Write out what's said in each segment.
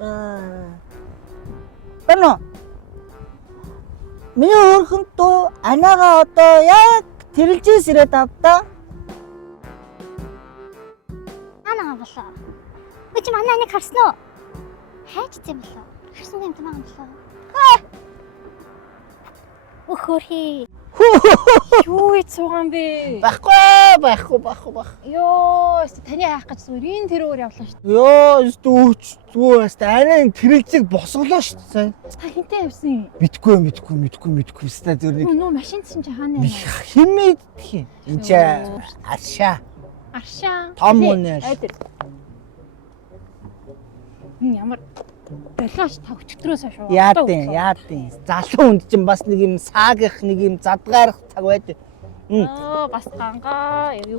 Байна уу? Миний өөрхөн дөө анаага одоо яг тэрэлжээс ирээд авдаа. Анаа болоо. Чи манай аныг харсан уу? Хайж зэм болоо. Харсан юм танаа болоо. Өхөрхий. Юу ий цуугаан бэ? Байхгүй. Йоо, таны хаах гэж зүгээр энэ тэрөөр явлаа шүү дээ. Йоо, зүгээр арай тэрэлжийг босголоо шүү дээ. Та хинтээ явсан юм? Мэдгүй. Ста зүрийг. Нөө машин чинь хаана вэ? Химээд тхий. Энд чи аршаа. Том үнэ. Ямар долоош та өчтөрөөс хойш. Яадын. Залуу хүнд чинь бас нэг юм саагих, нэг юм задгаарах цаг байдаг. Бас гангаа юу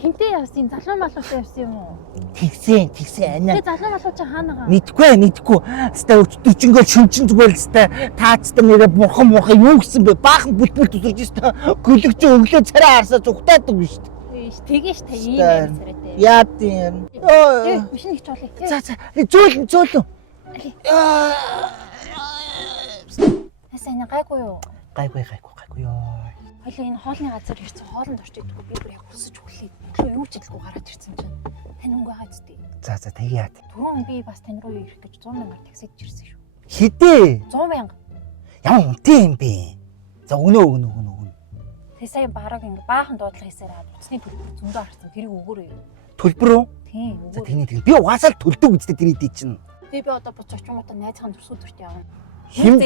хинтээ явсан залуу малуутай явсан юм уу? Тэгсэн анаа. Тэгээ залуу малуу чинь хаана гаа? Мэдгүй. Ста өчтөрчөнгөө шүнчин зүгээр л ста таацтай нэрэ бурхан юу гэсэн бэ? Баахан бүлбүл тусарч ста гөлөгч өглөө царай харсаа зүгтаадаг биш үү? Тэгэж та ийм юм царайтай. Яадын. Машин их чуулъя. За. Зөөлөн. Асаа энэ гайгүй юу? Гайгүй ёо. Хоёлаа энэ хоолны газар ирсэн хоолнд орч идэггүй би бүр яг хүсэж хүлээ. Илүү юу ч хэлэхгүй гараад ирсэн чинь тань өнгө байгаа зү. За тэгээд. Түрүүн би бас тань руу ирэх гэж 100 мянгаар таксид ирсэн шүү. Хидээ. 100 мянга. Ямар үнэтэй юм бэ? За өгнө. Тэгээ сая бараг ингэ баахан дуудлага хийсээр утасны төлбөр зөндөө харсан. Тэрийг өгөөрэй. Төлбөр үү? Тийм. За тийм. Би угаасаа л төлдөг үстэй тэрий дий чинь. Би одоо буц очингуудаа найзхан төрсөд төрт явна. Хим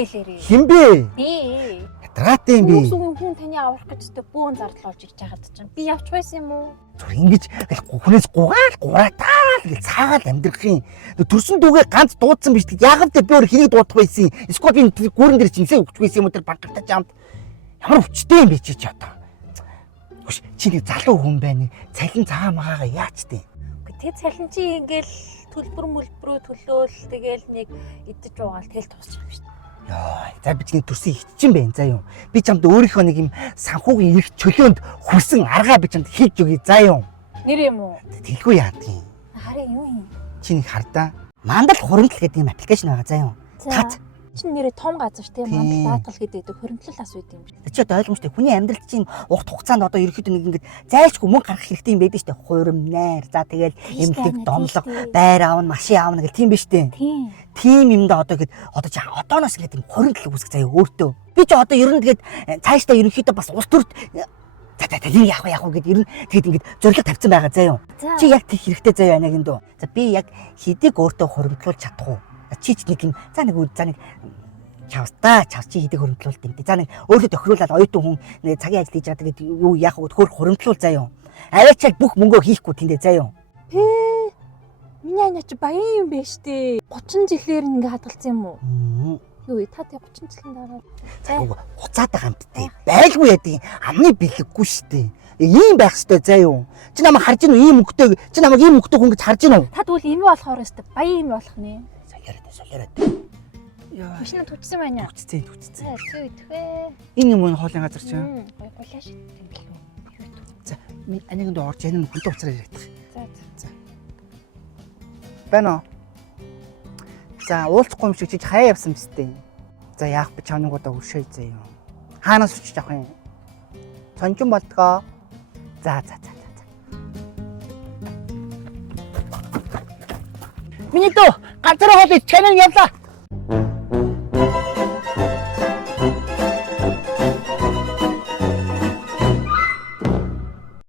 бэ? Би. Ятраатай юм би. Хүн таны аврах гэжтэй бөөн зардал болж ирж байгаад чинь. Би явж байсан юм уу? Зүр ингэж хүнээс гураатаа гэж цаагаал амьдрах юм. Төрсөн дүүгээ ганц дуудсан биш. Ягав тэ би өөр хэнийг дуудах байсан. Эсвэл би гүүрэн дээр жинсээ өгч байсан юм уу тэр банкартаа жамд. Ямар өвчтэй юм бэ чи одоо. Хүш чи нэг залуу хүн байна. Цалин цаа магаага яач тээ. Тэг цалин чи ингээл төлбөр төлөөл тэгэл нэг идэж уугаал тэл тусчих юм шүү дээ. Яа, за би чиний төрсөн ихчин байна заа юу. Би чамд өөрийнхөө нэг юм санхүүгийн эрх чөлөөнд хүрсэн аргаа би чамд хийж өгье заа юу. Нэр юм уу? Тэлгүй яадгийн. Харин юу юм? Чи нэг хардаа. Мандал хуримтлал гэдэг юм аппликейшн байгаа заа юу. Тат. Чин нэрээ том газар тийм мандал даатгал гэдэг хөрөнгөлөл ас үйд юм биш. Чи одоо ойлгомжтой хүний амьдрал чинь урт хугацаанд одоо ерөөхдөө нэг ингэж зайлшгүй мөнгө гаргах хэрэгтэй юм байдаг шүү дээ. Хуримнаар. За тэгэл эмнэлэг домлог, байр аавна, машин аавна гэх тийм биш үү? Тийм юмда одоо ингэж одоо чи одооноос ингэ тийм хуримтлал үүсгэх заяа өөртөө. Би ч одоо ер нь тэгээд цаашдаа ерөөхдөө бас улс төрд за яах вэ гэд ер нь тэгэд ингэж зорилго тавьсан байгаа заа юу. Чи яг тийх хэрэгтэй заа юу анагийн дөө. За би яг хэдийг өөртөө хуримтлуулж чадах уу? Чи ч нэг юм за нэг чавс чи хэдийг хөрөмтлүүлт юм. За нэг өөртөө тохируулаад оюутан хүн цагийн ажил хийж байгаа тэгээд юу яах вэ хөөр хуримтлуул заа юу. Аваачаад бүх мөнгөө хийхгүй тэндээ заа юу. Миний ана чи баян юм бэ штэ. 30 жилээр ингэ хадгалсан юм уу? Юу та 30 жилийн дараа. За хуцаад байгаа юмтэй. Байлгүй яадаг амны бэлэггүй штэ. Ийм байх штэ заа юу. Чи намайг харж гин ийм мөнгөтэй чи намайг ийм мөнгөтэй хүн гэж харж гин үү? Та тэгвэл эми болохоор штэ баян эми болох нэ. Солиороо. Яа. Машин түтсэн байна. Түтцээ. Түтвэ. Энэ юм хоолын газар чинь. Гулааш юм билүү. За, анагийн доо орж яана хүнтэй уцаар яригдах. За. Байна уу? За, уулзахгүй юм шиг чи хаяа явсан биз дээ. За, яах бэ чанагуудаа өршөөй заа юу. Хаанаас очиж авах юм? Сонжин болдгоо. За. Миний дөө газар хоол чанаа явлаа.